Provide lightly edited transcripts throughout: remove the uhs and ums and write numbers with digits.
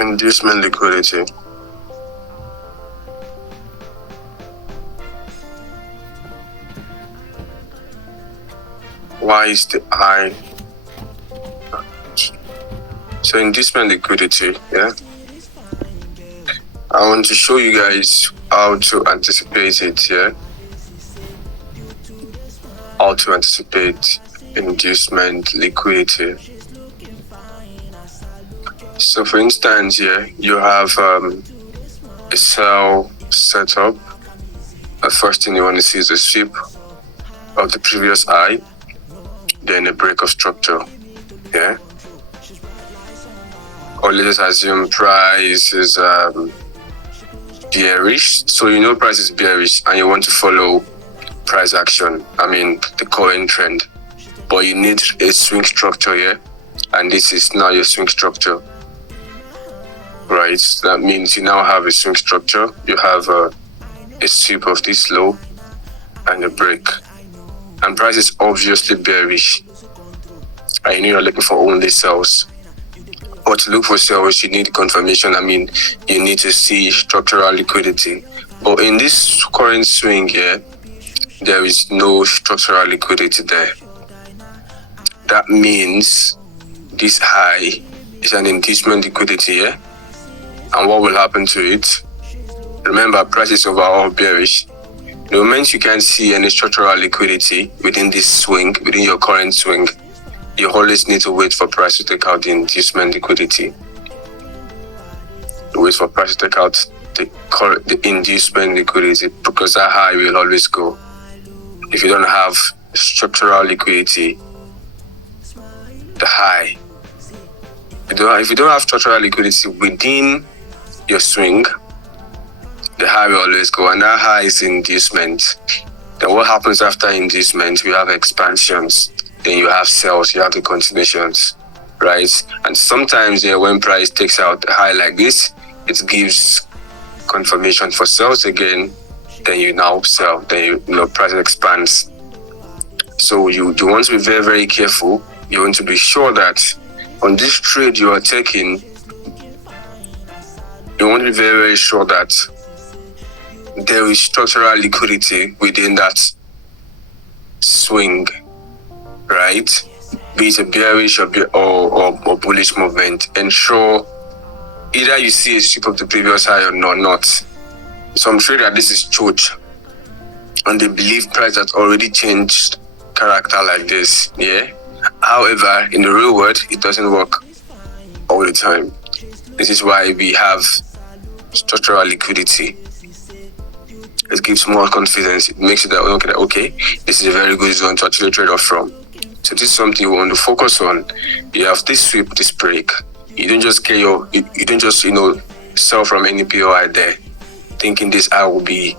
Inducement liquidity. Why is the I? So inducement liquidity, yeah. I want to show you guys how to anticipate it, yeah. How to anticipate inducement liquidity. So for instance, yeah, you have a sell setup. The first thing you want to see is a sweep of the previous high, then a break of structure, yeah. Or let's assume price is bearish. So you know price is bearish and you want to follow price action, the current trend, but you need a swing structure, yeah, and this is now your swing structure, right? That means you now have a swing structure. You have a sweep of this low and a break, and price is obviously bearish. I know you're looking for only sells, but to look for sells, you need confirmation. You need to see structural liquidity. But in this current swing here, there is no structural liquidity there. That means this high is an inducement liquidity here. And what will happen to it? Remember, price is overall bearish. The moment you can't see any structural liquidity within this swing, within your current swing, you always need to wait for price to take out the inducement liquidity. You wait for price to take out the inducement liquidity, because that high will always go. If you don't have structural liquidity, the high. If you don't have structural liquidity within your swing, the high will always go, and that high is inducement. Then what happens after inducement? We have expansions. Then you have sells, you have the continuations, right? And sometimes when price takes out the high like this, it gives confirmation for sells again. Then you now sell. Then price expands. So you want to be very, very careful. You want to be sure that on this trade you are taking, you want to be very, very sure that there is structural liquidity within that swing, right? Be it a bearish or bullish movement. Ensure either you see a sweep of the previous high or not. Some traders, this is church, and they believe price has already changed character like this, yeah. However, in the real world, it doesn't work all the time. This is why we have structural liquidity. It gives more confidence. It makes it that okay, this is a very good zone to actually trade off from. So this is something you want to focus on. You have this sweep, this break. You don't just sell from any POI there, thinking this I will be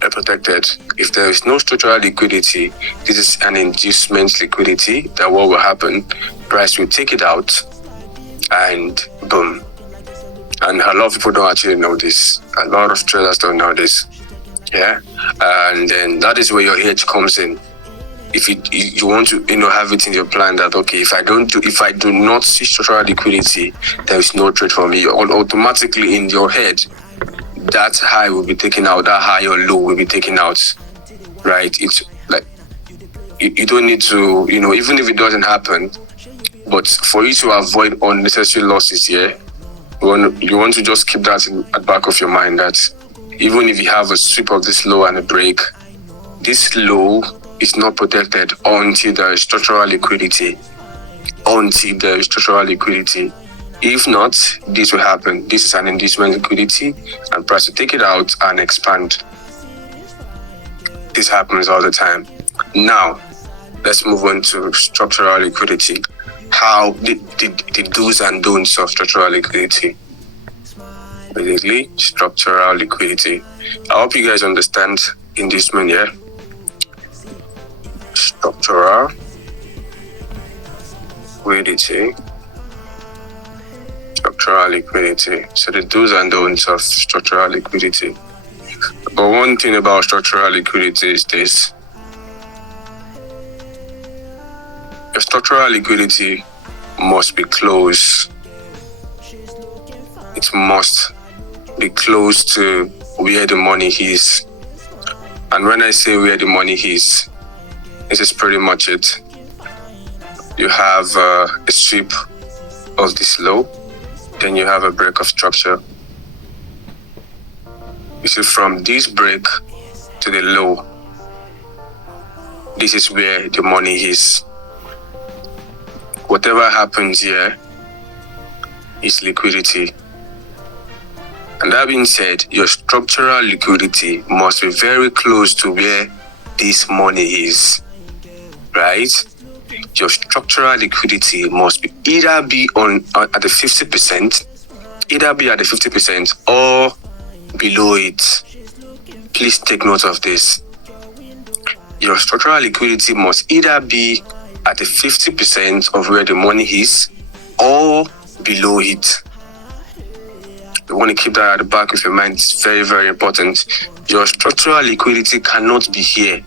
protected. If there is no structural liquidity, this is an inducement liquidity. That what will happen? Price will take it out, and boom. And a lot of people don't actually know this. A lot of traders don't know this. Yeah, and then that is where your hedge comes in. If you want to have it in your plan that if I do not see structural liquidity, there is no trade for me. Automatically in your head, that high will be taken out, that high or low will be taken out, right? It's like you don't need to, even if it doesn't happen, but for you to avoid unnecessary losses here, you want to just keep that at the back of your mind, that even if you have a sweep of this low and a break, this low is not protected until there is structural liquidity. If not, this will happen. This is an inducement liquidity, and price will take it out and expand. This happens all the time. Now, let's move on to structural liquidity. How the do's and don'ts of structural liquidity. Basically, structural liquidity. I hope you guys understand inducement here. Structural liquidity. Structural liquidity. So the do's and don'ts of structural liquidity. But one thing about structural liquidity is this. Your structural liquidity must be close. It must be close to where the money is. And when I say where the money is, this is pretty much it. You have a sweep of this low, then you have a break of structure. You see, from this break to the low, this is where the money is. Whatever happens here is liquidity. And that being said, your structural liquidity must be very close to where this money is, right? Your structural liquidity must be either be at the 50%, or below it. Please take note of this. Your structural liquidity must either be at the 50% of where the money is or below it. You want to keep that at the back of your mind. It's very, very important. Your structural liquidity cannot be here.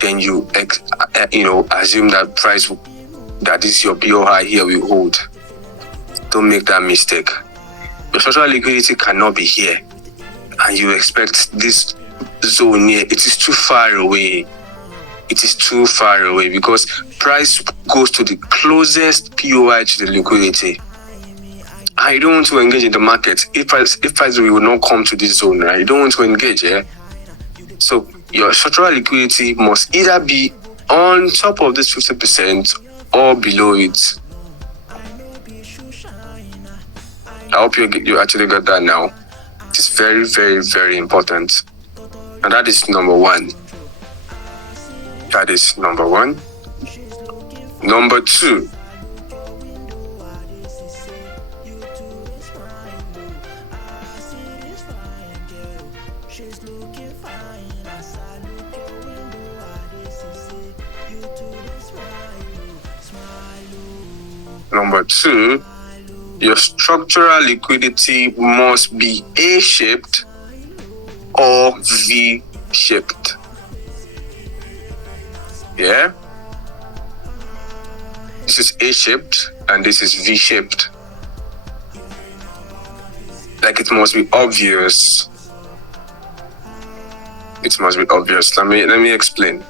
Then you assume that price that is your BOI here will hold. Don't make that mistake. Your structural liquidity cannot be here, and you expect this zone here. It is too far away. It is too far away because price goes to the closest POI to the liquidity. I don't want to engage in the market if price will not come to this zone, right? You don't want to engage, yeah? So your structural liquidity must either be on top of this 50% or below it. I hope you actually got that now. It is very, very, very important. And that is number one. That is number one. Number two. Number two, your structural liquidity must be A-shaped or V-shaped. Yeah? This is A-shaped and this is V-shaped. Like, it must be obvious. It must be obvious. Let me explain.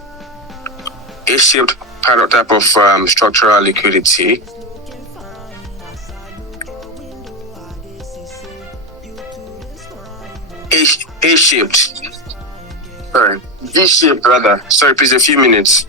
A-shaped type of structural liquidity A-shaped. Sorry, V-shaped rather. Sorry, please, a few minutes.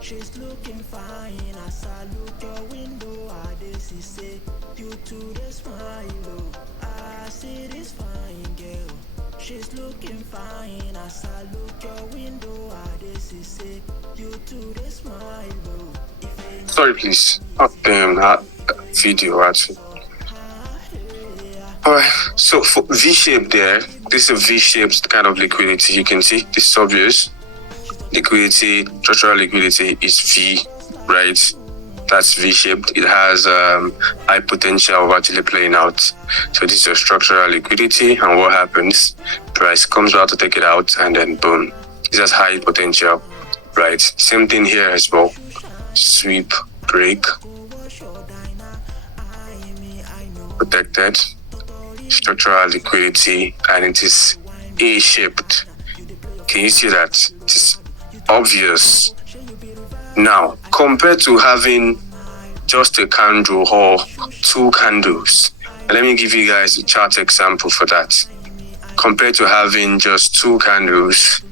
She's looking fine as I look your window. I this is say you to the smile. I see this fine girl. She's looking fine as I look your window. I this is say you to the smile. Sorry, please. Video actually. Alright, so for V-shape there, this is a V-shaped kind of liquidity. You can see this is obvious. Liquidity, structural liquidity is V, right? That's V-shaped. It has high potential of actually playing out. So this is your structural liquidity, and what happens? Price comes out to take it out, and then boom, it has high potential, right? Same thing here as well. Sweep, break, protected, structural liquidity, and it is A-shaped. Can you see that? It is obvious. Now, compared to having just a candle or two candles, let me give you guys a chart example for that. Compared to having just two candles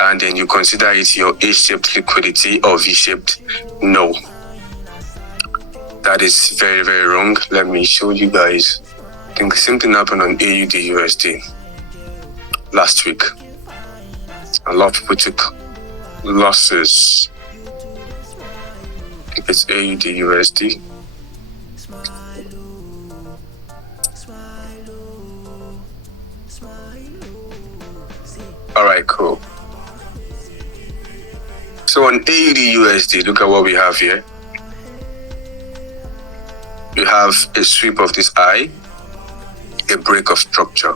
and then you consider it your A-shaped liquidity or V-shaped, no. That is very, very wrong. Let me show you guys. I think the same thing happened on AUD USD last week. A lot of people took losses. I think it's AUD USD. All right, cool. So on AUD USD, look at what we have here. You have a sweep of this eye, a break of structure.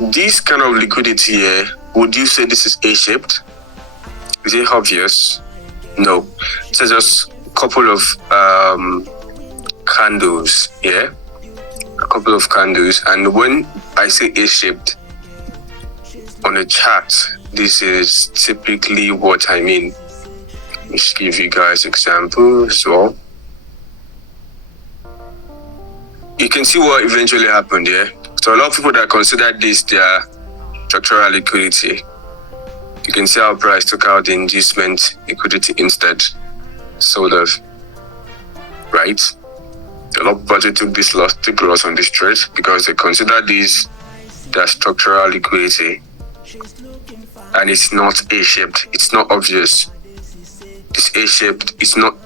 This kind of liquidity here, would you say this is A-shaped? Is it obvious? No. It's just a couple of candles, yeah? A couple of candles. And when I say A-shaped on a chart, this is typically what I mean. Let's give you guys examples as well. You can see what eventually happened here. So a lot of people that consider this their structural liquidity, you can see how price took out the inducement liquidity instead, sold off, right? A lot of people took loss on this trade because they consider this their structural liquidity, and it's not A-shaped. It's not obvious. It's A-shaped. It's not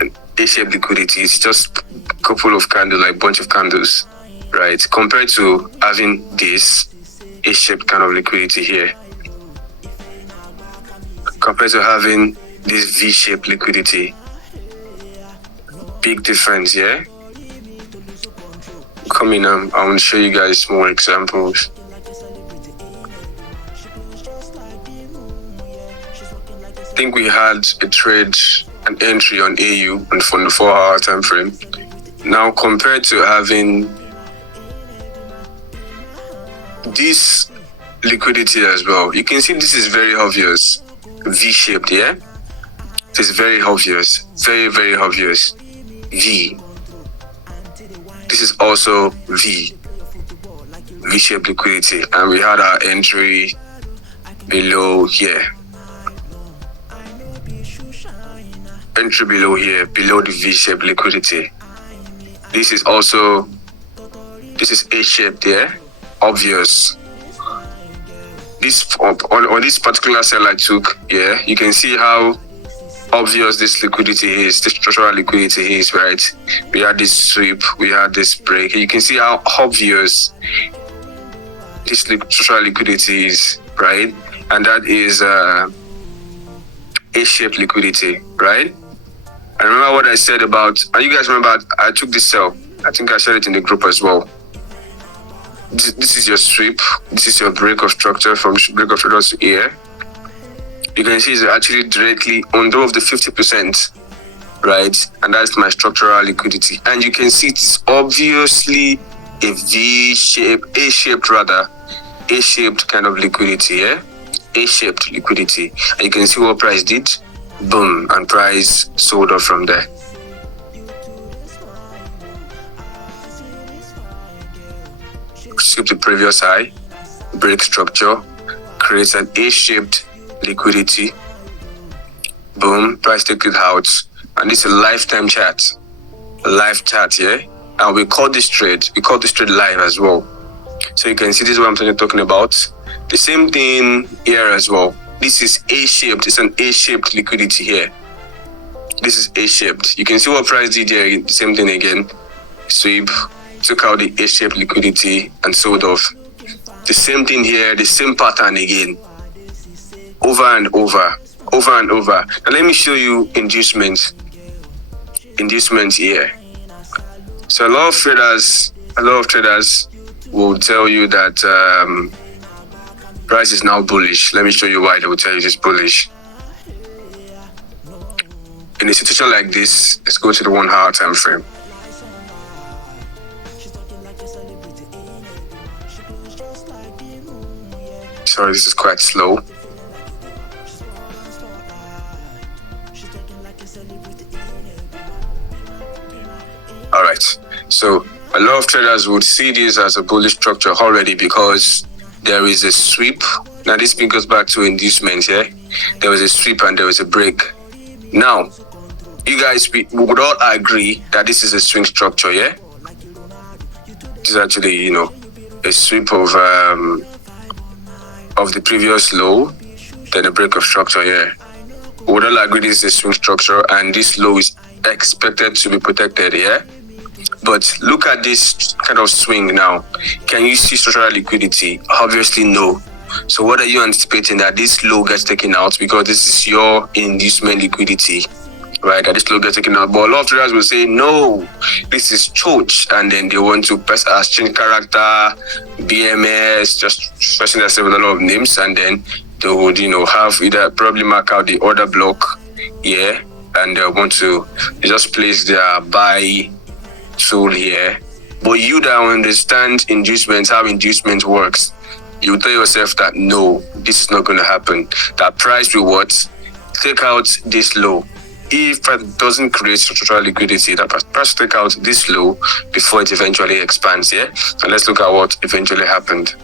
an A-shaped liquidity. It's just a couple of candles, like bunch of candles, right? Compared to having this A-shaped kind of liquidity here, compared to having this V-shaped liquidity. Big difference, yeah? Coming up, I want to show you guys more examples. I think we had a trade, an entry on AU on the 4-hour time frame. Now compared to having this liquidity as well, you can see this is very obvious. V-shaped, yeah? It is very obvious. Very, very obvious. V. This is also V. V-shaped liquidity. And we had our entry below here. Entry below here, below the V-shaped liquidity. This is A-shaped there, obvious. This on this particular sell I took, yeah, you can see how obvious this liquidity is, this structural liquidity is, right? We had this sweep, we had this break. You can see how obvious this structural liquidity is, right? And that is A-shaped liquidity, right? I remember what I said about, and you guys remember I took this sell. I think I shared it in the group as well. This is your sweep. This is your break of structure from break of structure to here. You can see it's actually directly on top of the 50%, right? And that's my structural liquidity. And you can see it's obviously a V-shaped, A-shaped kind of liquidity, yeah? A-shaped liquidity. And you can see what price did. Boom, and price sold off from there. Skip the previous high, break structure, creates an A-shaped liquidity. Boom, price take it out. And this is a lifetime chart. A live chart, yeah? And we call this trade live as well. So you can see this is what I'm talking about. The same thing here as well. This is A-shaped. It's an A-shaped liquidity here. This is A-shaped. You can see what price did here. The same thing again. Sweep, took out the A-shaped liquidity and sold off. The same thing here. The same pattern again. Over and over. Over and over. And let me show you inducement. Inducement here. So a lot of traders will tell you that price is now bullish. Let me show you why they will tell you it's bullish. In a situation like this, let's go to the 1-hour time frame. Sorry, this is quite slow. Alright, so a lot of traders would see this as a bullish structure already because there is a sweep. Now this goes back to inducement, yeah? There was a sweep and there was a break. Now, you guys, we would all agree that this is a swing structure, yeah? This is actually, a sweep of the previous low, then a break of structure, yeah? We would all agree this is a swing structure and this low is expected to be protected, yeah? But look at this kind of swing now. Can you see structural liquidity? Obviously no. So what are you anticipating? That this low gets taken out because this is your inducement liquidity, right? That this low gets taken out. But a lot of traders will say, no, this is choach. And then they want to press as change character, BMS, just stressing themselves with a lot of names. And then they would, have either probably mark out the order block, and they want to just place their buy tool here. But you that understand inducement, how inducement works, you tell yourself that no, this is not going to happen. That price will what? Take out this low. If it doesn't create structural liquidity, that price take out this low before it eventually expands, And let's look at what eventually happened.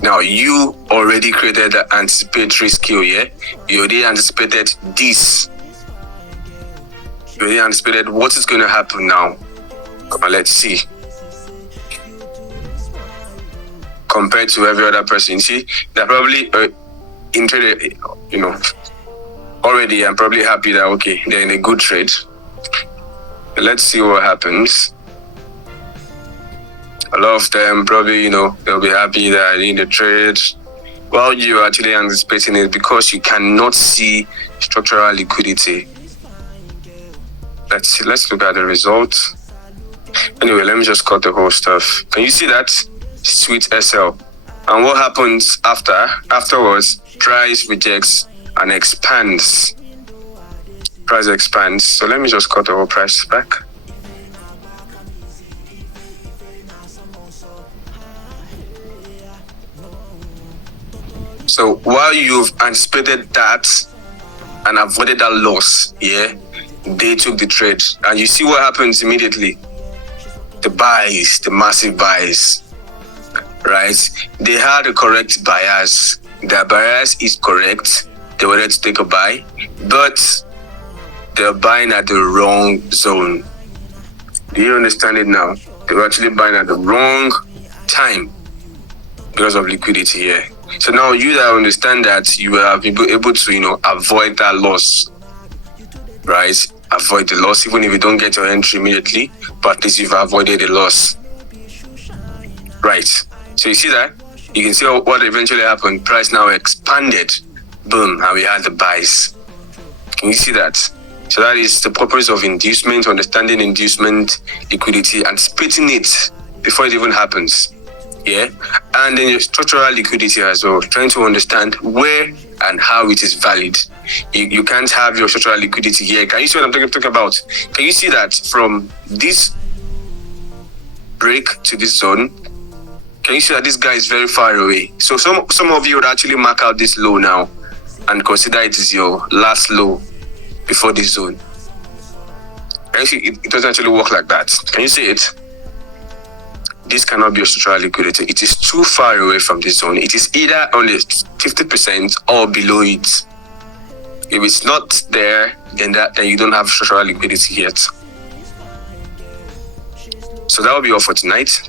Now, you already created the anticipatory skill, You already anticipated this. You already anticipated what is going to happen now. Come on, let's see. Compared to every other person, you see, they're probably in trade, already. I'm probably happy that, okay, they're in a good trade. Let's see what happens. A lot of them probably, they'll be happy that they're in the trade. While you're actually anticipating it because you cannot see structural liquidity. Let's see. Let's look at the results. Anyway, let me just cut the whole stuff. Can you see that? Sweet SL. And what happens afterwards? Price rejects and expands. Price expands. So let me just cut the whole price back. So while you've anticipated that and avoided that loss, they took the trade. And you see what happens immediately. The buys, the massive buys, right? They had the correct bias. Their bias is correct. They wanted to take a buy, but they're buying at the wrong zone. Do you understand it now? They were actually buying at the wrong time because of liquidity here. So now you that understand that, you will be able to, avoid that loss, right? Avoid the loss, even if you don't get your entry immediately, but at least you've avoided the loss, right? So you see that? You can see what eventually happened. Price now expanded, boom, and we had the buys. Can you see that? So that is the purpose of inducement, understanding inducement, liquidity, and splitting it before it even happens. And then your structural liquidity as well, trying to understand where and how it is valid. You can't have your structural liquidity here. Can you see what I'm talking about? Can you see that from this break to this zone? Can you see that this guy is very far away? So some of you would actually mark out this low now and consider it is your last low before this zone. Can you see it doesn't actually work like that? Can you see it? This cannot be a structural liquidity. It is too far away from this zone. It is either only 50% or below it. If it's not there, then you don't have structural liquidity yet. So that will be all for tonight.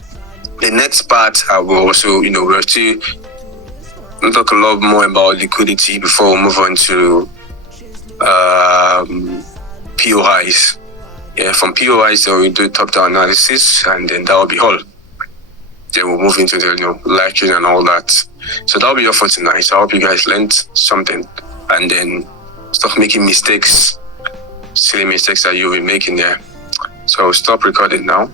The next part, I will also, we'll still talk a lot more about liquidity before we move on to POIs. From POIs, then we do top-down analysis, and then that will be all. Then we'll move into the live stream and all that. So that'll be all for tonight. So I hope you guys learned something and then stop making mistakes, silly mistakes that you'll be making there. So I'll stop recording now.